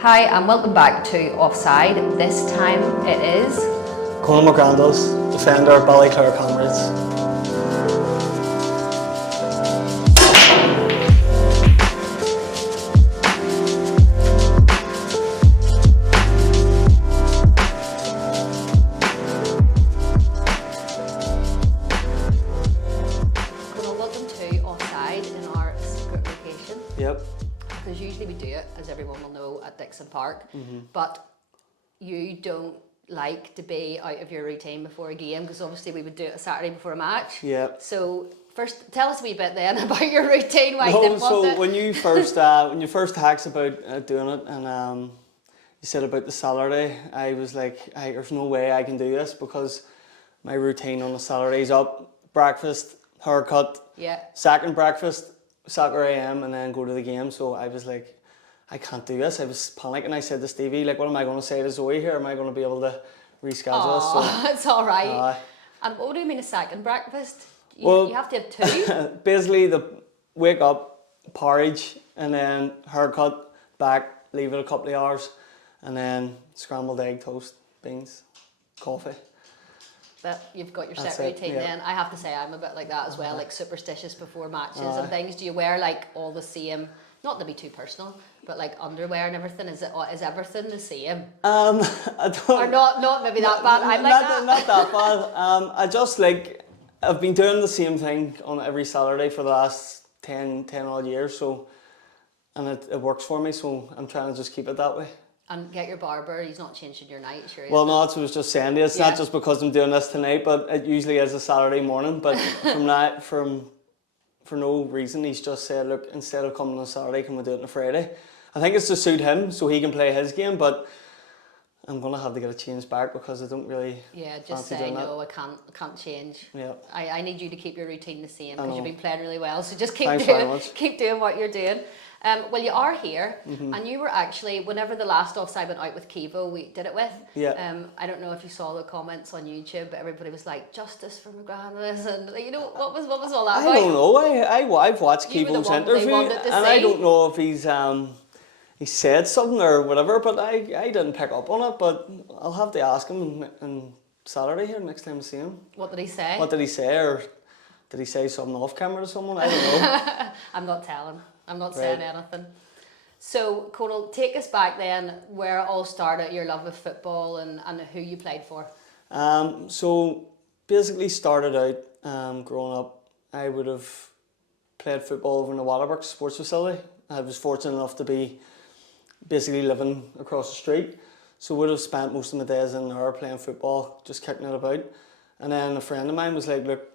Hi and welcome back to Offside. This time it is Conall McGrandles, defender, Ballyclare Comrades. Conall. Welcome to Offside in our secret location. Yep. Because usually we do it, as everyone will know, at Dixon Park. But you don't like to be out of your routine before a game, because obviously we would do it a Saturday before a match. Yep. So first, tell us a wee bit then about your routine. Why you didn't want it. When you first texted about doing it, and you said about the Saturday, I was like, there's no way I can do this, because my routine on the Saturday's up, breakfast, haircut, Yeah. second breakfast, soccer AM, and then go to the game. So I was like, I can't do this. I was panicking. I said to Stevie, like, what am I going to say to Zoe here? Am I going to be able to reschedule this? So, It's all right. And what do you mean a second breakfast? Well, you have to have two? basically, the wake up, porridge, and then haircut, back, leave it a couple of hours, and then scrambled egg, toast, beans, coffee. That you've got your That's set it, routine yeah. then. I have to say I'm a bit like that as well, like superstitious before matches and things. Do you wear like all the same, not to be too personal, but like underwear and everything? Is everything the same? I don't. Or not maybe that bad. I'm like that. Not that bad. I just like, I've been doing the same thing on every Saturday for the last 10 odd years, so, and it works for me, so I'm trying to just keep it that way. And get your barber, he's not changing your night, sure. Well, no, that's what I was just saying to you. It's not just because I'm doing this tonight, but it usually is a Saturday morning. But for no reason, he's just said, look, instead of coming on a Saturday, can we do it on a Friday? I think it's to suit him, so he can play his game, but I'm going to have to get it changed back, because I don't really just fancy say doing no, I can't change. Yeah. I need you to keep your routine the same, because you've been playing really well, so just Thanks very much. keep doing what you're doing. Well, you are here, and you were actually, whenever the last Offside went out with Kivo, we did it with. Yeah. I don't know if you saw the comments on YouTube, but everybody was like, "Justice for McGrandles," and you know what was all that about? I don't know. I've watched You were the Kivo's one that they interview, wanted to and I see. don't know if he said something or whatever, but I didn't pick up on it. But I'll have to ask him on Saturday here next time I see him. What did he say? What did he say, or did he say something off camera to someone? I don't know. I'm not telling. I'm not saying anything. So, Conall, take us back then, where it all started, your love of football and who you played for. So basically started out growing up, I would have played football over in the Waterworks sports facility. I was fortunate enough to be basically living across the street, so would have spent most of my days in there playing football, just kicking it about. And then a friend of mine was like, look,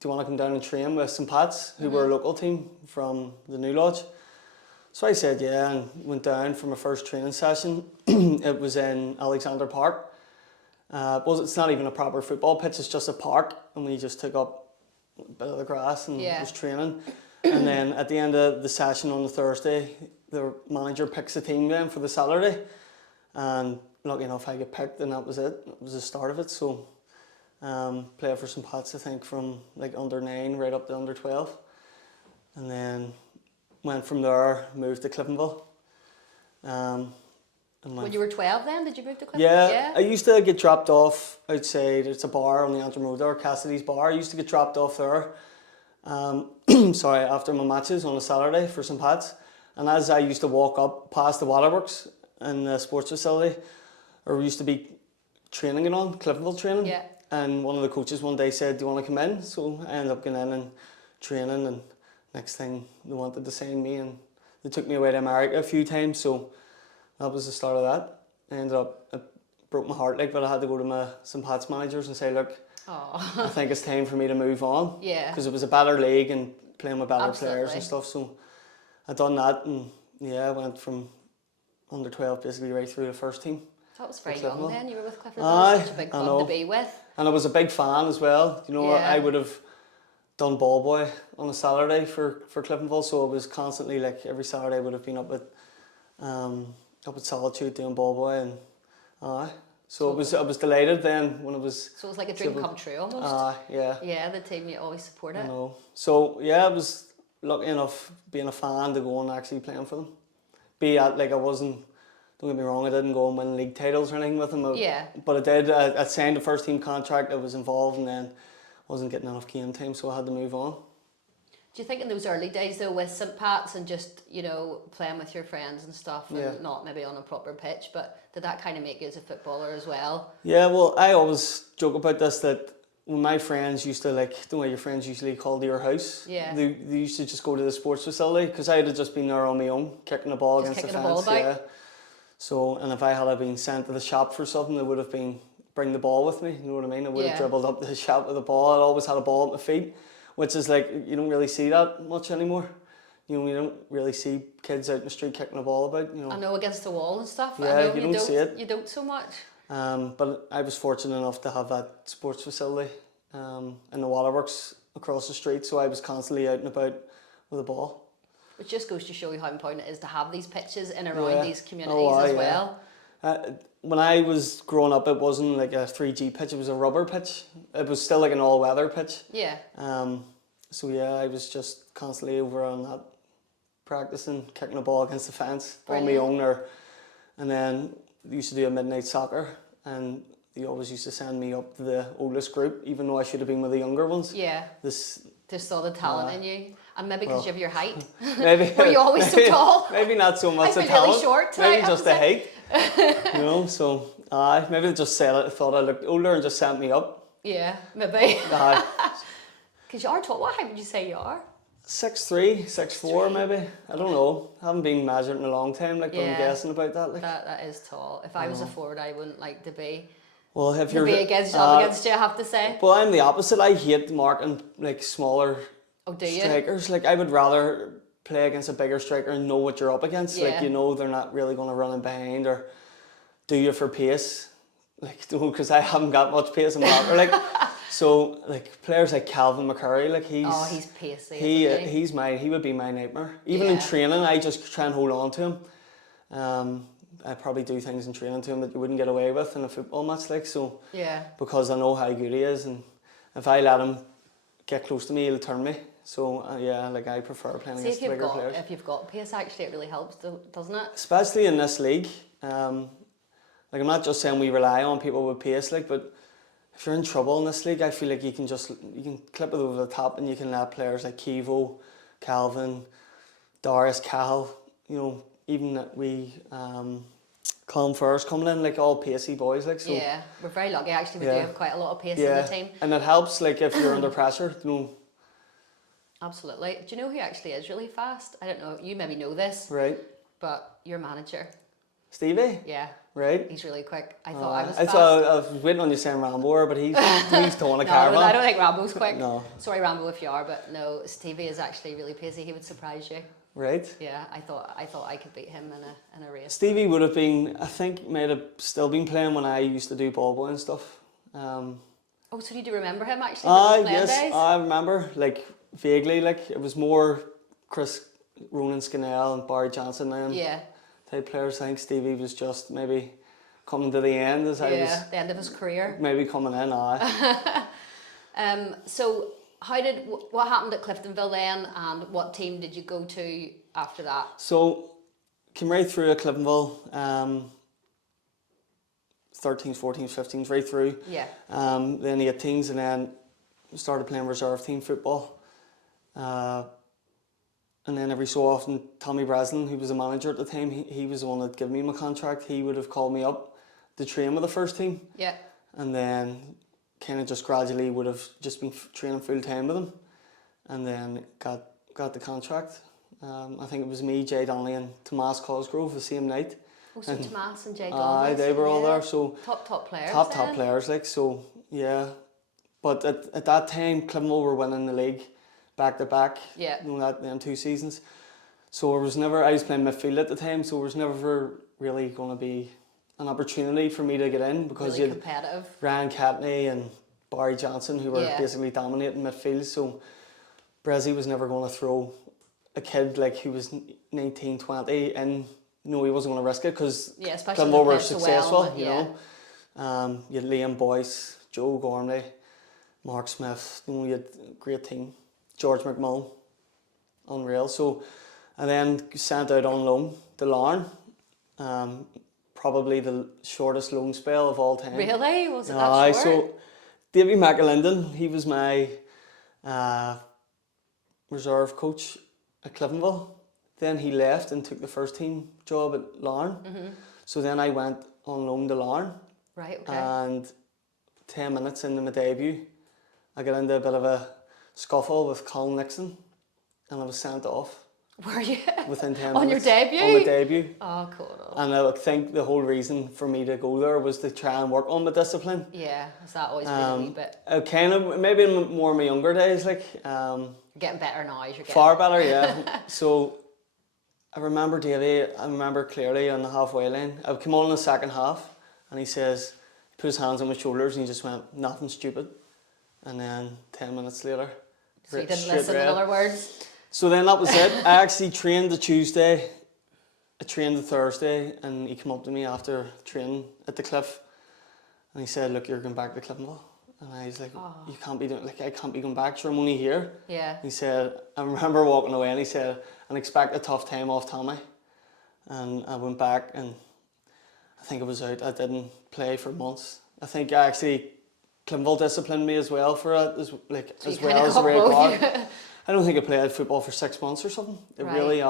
do you want to come down and train with St. Pat's, who were a local team from the New Lodge? So I said yeah, and went down for my first training session. It was in Alexander Park. It's not even a proper football pitch, it's just a park, and we just took up a bit of the grass and was training. And then at the end of the session on the Thursday, the manager picks a team then for the Saturday, and lucky enough I get picked, and that was it. That was the start of it. So played for St. Pat's, I think, from like under 9 right up to under 12, and then went from there, moved to Cliftonville. When you were 12 then, did you move to Clifton? Yeah, I used to get dropped off outside. It's a bar on the Antrim Road there, Cassidy's Bar. I used to get dropped off there, after my matches on a Saturday for St. Pat's. And as I used to walk up past the Waterworks in the sports facility, or we used to be training it on, Cliftonville training. Yeah. And one of the coaches one day said, do you want to come in? So I ended up going in and training, and next thing they wanted to sign me, and they took me away to America a few times, so that was the start of that. I ended up, it broke my heart, but I had to go to my St. Pat's managers and say, look, I think it's time for me to move on. Yeah. Because it was a better league and playing with better Absolutely. players and stuff, so I done that, and I went from under 12 basically right through the first team. That was very young then, you were with Clifford. Aye, Such a big club to be with. And I was a big fan as well. You know, I would have done ball boy on a Saturday for Cliftonville, so I was constantly, like, every Saturday I would have been up at Solitude doing ball boy, and so I was delighted then when it was. So it was like a dream come true almost. Yeah. Yeah, the team you always supported. I know. So yeah, I was lucky enough being a fan to go and actually playing for them. Be at, like, I wasn't don't get me wrong, I didn't go and win league titles or anything with them. Yeah. But I did. I signed a first team contract. I was involved, and then wasn't getting enough game time, so I had to move on. Do you think in those early days though with St Pat's and just, you know, playing with your friends and stuff and not maybe on a proper pitch, but did that kind of make you as a footballer as well? Yeah, well, I always joke about this, that when my friends used to, like, the way your friends usually call to your house, Yeah. they used to just go to the sports facility, because I had just been there on my own, kicking the ball Just against the kicking the ball fence. about? Yeah. So, and if I had been sent to the shop for something, they would have been bring the ball with me. You know what I mean? I would have dribbled up to the shop with the ball. I'd always had a ball at my feet, which is like, you don't really see that much anymore. You know, you don't really see kids out in the street kicking the ball about. You know. I know, against the wall and stuff. Yeah, I know you don't see it. You don't so much. But I was fortunate enough to have that sports facility in the waterworks across the street, so I was constantly out and about with a ball. Which just goes to show you how important it is to have these pitches in around these communities well. When I was growing up, it wasn't like a 3G pitch, it was a rubber pitch. It was still like an all-weather pitch. Yeah. So yeah, I was just constantly over on that, practicing, kicking the ball against the fence on my own. And then they used to do a midnight soccer, and they always used to send me up to the oldest group, even though I should have been with the younger ones. Yeah. Just saw the talent in you. And maybe because you have your height. Maybe. Were you always so tall? Maybe not so much the the talent. Really short tonight, maybe just the height. You know, so maybe they just thought I looked older and just sent me up. Yeah, maybe. Because you are tall. What height would you say you are? 6'3", 6'4", maybe. I don't know. I haven't been measured in a long time, like, but I'm guessing about that. Like. That is tall. If I was a forward, I wouldn't like to be. Well, if you're against you, I have to say. Well, I'm the opposite. I hate marking like smaller strikers. Like, I would rather play against a bigger striker and know what you're up against. Like, you know they're not really going to run in behind or do you for pace. Like, because I haven't got much pace in marker. Like, so like players like Calvin McCurry, like he's pacey. He would be my nightmare. Even in training, I just try and hold on to him. I probably do things in training to him that you wouldn't get away with in a football match, like, so. Yeah. Because I know how good he is, and if I let him get close to me, he'll turn me. So like, I prefer playing against bigger players. If you've got pace, actually, it really helps, doesn't it? Especially in this league. Like, I'm not just saying we rely on people with pace, like, but if you're in trouble in this league, I feel like you can clip it over the top, and you can let players like Kevo, Calvin, Darius Cahill, you know, even that Colin First coming in, like, all pacey boys, like, so. Yeah, we're very lucky actually. We do have quite a lot of pace in the team. And it helps, like, if you're under pressure, you know. Absolutely. Do you know who actually is really fast? I don't know. You maybe know this. Right. But your manager. Stevie? Yeah. Right. He's really quick. I thought I was fast. I was waiting on you saying Rambo, but he's towing a caravan. No, I don't think Rambo's quick. No. Sorry, Rambo, if you are, but no, Stevie is actually really pacey. He would surprise you. Right. Yeah, I thought I could beat him in a race. Stevie would have been, I think, might have still been playing when I used to do ball boy and stuff. So do you remember him actually? Yes, days? I remember, like, vaguely, like, it was more Ronan Scannell and Barry Johnson then. Type players. I think Stevie was just maybe coming to the end as I was. The end of his career. Maybe coming in, So what happened at Cliftonville then, and what team did you go to after that? So, came right through at Cliftonville, 13s, 14s, 15s, right through. Yeah. Then the 18s, and then started playing reserve team football. And then every so often, Tommy Breslin, who was the manager at the time, he was the one that gave me my contract. He would have called me up to train with the first team. Yeah. And then kind of just gradually would have just been training full time with him, and then got the contract. I think it was me, Jay Donnelly, and Tomas Cosgrove the same night. Oh, so Tomas and Jay Donnelly. They were all there. So top players. Top players, like, so. Yeah, but at that time, Cliftonville were winning the league back to back. Yeah. You know, them 2 seasons. So I was playing midfield at the time, so there was never really going to be an opportunity for me to get in, because really competitive. Ryan Catney and Barry Johnson, who were basically dominating midfield. So Brezzy was never going to throw a kid like who was 19, 20 in. No, he wasn't going to risk it, because Cliftonville were successful, you know. You had Liam Boyce, Joe Gormley, Mark Smith, you know, you had a great team. George McMullen, unreal. So, and then sent out on loan to Larne. probably the shortest loan spell of all time. Really? Was it Aye, that short? so Davy McAlinden, he was my reserve coach at Cliftonville. Then he left and took the first team job at Larne. So then I went on loan to Larne. Right, okay. And 10 minutes into my debut, I got into a bit of a scuffle with Conall Nixon, and I was sent off Were you? within 10 On your minutes. debut? On my debut. Oh, cool. And I think the whole reason for me to go there was to try and work on my discipline. Yeah, has that always been a wee bit? Kind of, maybe more in my younger days, like. Getting better now as you're getting Far better, yeah. So I remember Davey, clearly on the halfway line. I came on in the second half, and he says, he put his hands on my shoulders and he just went, nothing stupid. And then 10 minutes later, So you didn't straight listen, in red. other words? So then that was it. I actually trained the Tuesday, I trained the Thursday, and he came up to me after training at the cliff, and he said, look, you're going back to Cliftonville. And I was like, you can't be doing, like, I can't be going back, sure, I'm only here. Yeah. He said, I remember walking away and he said, and expect a tough time off Tommy. And I went back and I think I was out. I didn't play for months. I think Cliftonville disciplined me as well for it, as well as the red card. I don't think I played football for 6 months or something. It Right. really,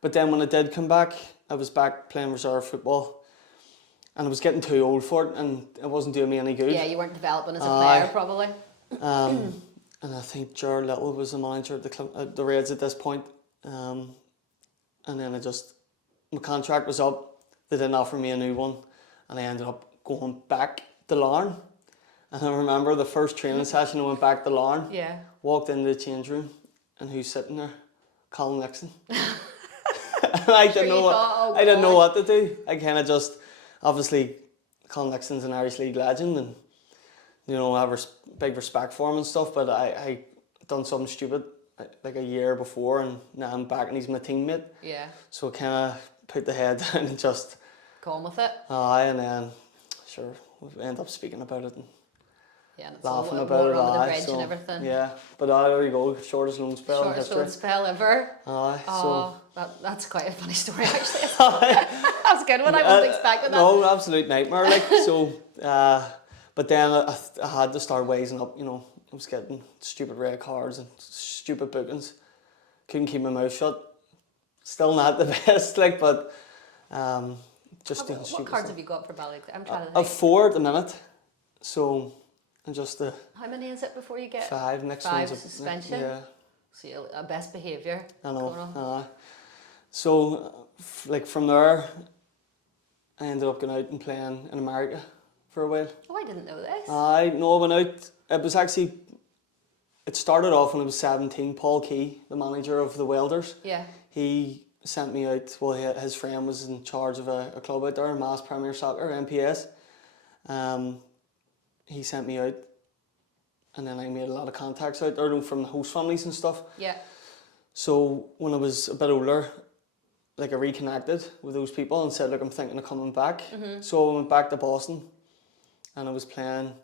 But then when I did come back, I was back playing reserve football. And I was getting too old for it, and it wasn't doing me any good. Yeah, you weren't developing as a player, probably. And I think Ger Little was the manager at the Reds at this point. And then my contract was up. They didn't offer me a new one, and I ended up going back to Larne. And I remember the first training session I went back to Larne. Yeah. Walked into the change room, and who's sitting there? Conall Nixon. And I didn't know what to do. I kind of just, obviously, Conall Nixon's an Irish League legend, and I have big respect for him and stuff. But I done something stupid like a year before, and now I'm back, and he's my teammate. Yeah. So I kind of put the head down and just. Go on with it. And then sure we end up speaking about it. And yeah, and it's laughing all about it. over the bridge and everything. Yeah, but there you go, shortest loan spell in history. Shortest loan spell ever. That's quite a funny story actually. That's a good one. I wasn't expecting that. No, absolute nightmare. But then I had to start wising up. I was getting stupid red cards and stupid bookings. Couldn't keep my mouth shut. Still not the best, but just doing stupid What cards stuff. have you got for Bally? I'm trying to think. I've 4 at the minute, so and just the. How many is it before you get 5 next 5 one's suspension? Yeah. So you're best behaviour. I know. So, from there, I ended up going out and playing in America for a while. Oh, I didn't know this. I went out. It started off when I was 17. Paul Key, the manager of the Welders, Yeah. he sent me out. Well, his friend was in charge of a club out there, Mass Premier Soccer, MPS. He sent me out, and then I made a lot of contacts out there from the host families and stuff. Yeah. So when I was a bit older, I reconnected with those people and said, look, I'm thinking of coming back. Mm-hmm. So I went back to Boston, and I was playing a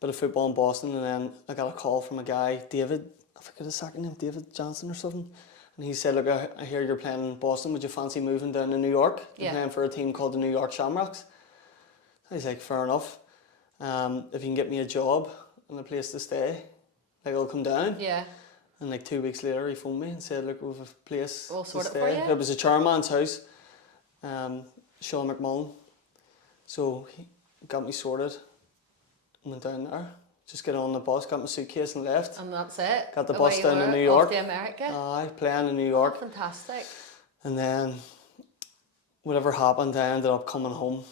bit of football in Boston, and then I got a call from a guy, David, I forget his second name, David Johnson or something. And he said, look, I hear you're playing in Boston, would you fancy moving down to New York? Yeah. I'm playing for a team called the New York Shamrocks. I was like, fair enough. If you can get me a job and a place to stay, I'll come down. Yeah. And 2 weeks later, he phoned me and said, look, we have a place We'll to sort it stay. for you. It was a chairman's house, Sean McComb. So he got me sorted and went down there. Just got on the bus, got my suitcase and left. And that's it. Got the Away bus you down to were, New York. Off to America. Aye, playing in New York. Oh, fantastic. And then, whatever happened, I ended up coming home.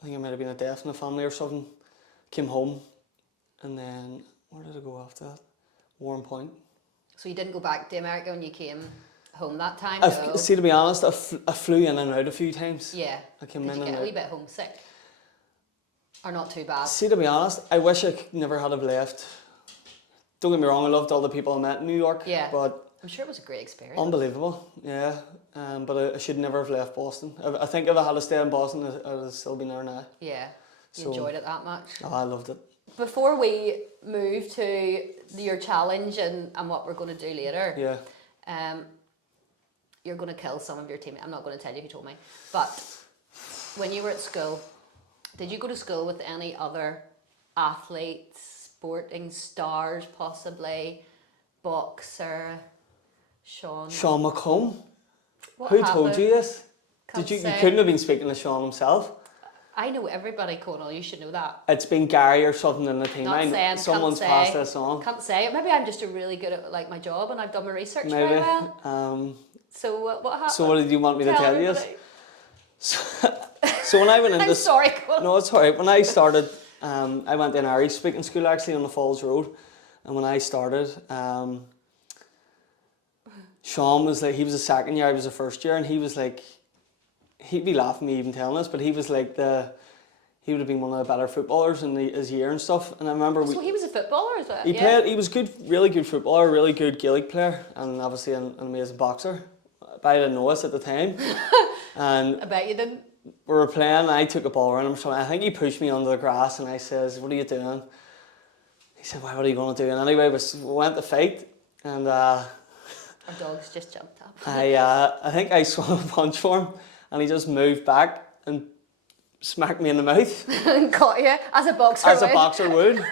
I think I might have been a death in the family or something. Came home, and then, where did I go after that? Warren Point. So you didn't go back to America when you came home that time? No. See, to be honest, I flew in and out a few times. Yeah. I came Did in you and get a wee out. bit homesick? Or not too bad? See, to be honest, I wish I never had have left. Don't get me wrong, I loved all the people I met in New York. Yeah. But I'm sure it was a great experience. unbelievable, yeah. But I should never have left Boston. I think if I had to stay in Boston, I'd have still been there now. Yeah. You So- enjoyed it that much? Oh, I loved it. Before we move to your challenge and what we're going to do later, Yeah. you're going to kill some of your teammates. I'm not going to tell you who told me. But when you were at school, did you go to school with any other athletes, sporting stars, possibly, boxer, Sean McComb. What Who happened? told you this? Can't Did you? say. You couldn't have been speaking to Sean himself. I know everybody, Conall. You should know that. It's been Gary or something in the team. Not saying. Someone's can't passed say, this on. Can't say. Maybe I'm just really good at like my job and I've done my research Maybe. very well. So what happened? So what did you want me to tell you? everybody. So when I went into I'm sorry, Conall. no, it's alright. When I started, I went to an Irish speaking school actually on the Falls Road, and when I started, Sean was like, he was a second year, I was a first year, and he was like, he'd be laughing at me even telling us, but he was like he would have been one of the better footballers in his year and stuff. And I remember So he was a footballer as well. he played. He was good, really good footballer, really good Gaelic player, and obviously an amazing boxer. But I didn't know us at the time, and I bet you didn't. we were playing. And I took a ball around him. So I think he pushed me under the grass, and I says, "What are you doing?" He said, "Well, what are you going to do?" And anyway, we went to fight, and Our dogs just jumped up. I think I swung a punch for him, and he just moved back and smacked me in the mouth. And caught you as a boxer. As a would. boxer would.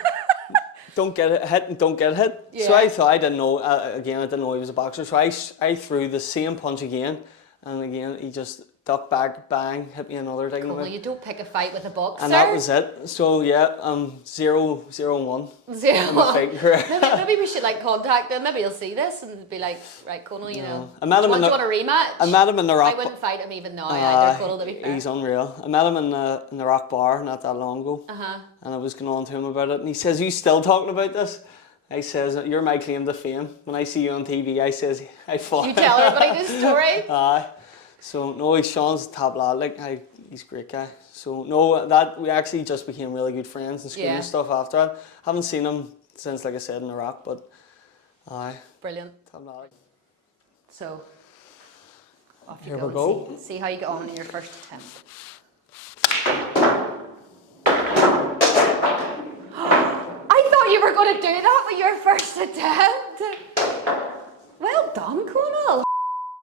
Don't get hit and don't get hit. Yeah. So I thought, I didn't know, again, I didn't know he was a boxer. So I threw the same punch again. And again, he just ducked back, bang, hit me another thing. Conall, you don't pick a fight with a boxer. And that was it. So yeah, 0-1 0-1. in the fighting career. Maybe we should like contact him. Maybe he'll see this and be like, right, Conall, you know, I met him do in you the- want a rematch? I met him in the I rock. wouldn't fight him even now either, Conall, to be fair. He's unreal. I met him in the rock bar not that long ago. Uh-huh. And I was going on to him about it. And he says, "You still talking about this?" I says, "You're my claim to fame. When I see you on TV, I says, I fought." You tell everybody this story. Aye. So no, Sean's a top lad. Like he's a great guy. So no, that we actually just became really good friends in school Yeah. and stuff after that. Haven't seen him since, like I said, in the rock, but aye, Brilliant. top lad. So, off you Here go. we go. And see how you get on in your first attempt. I thought you were going to do that with your first attempt. Well done, Conall.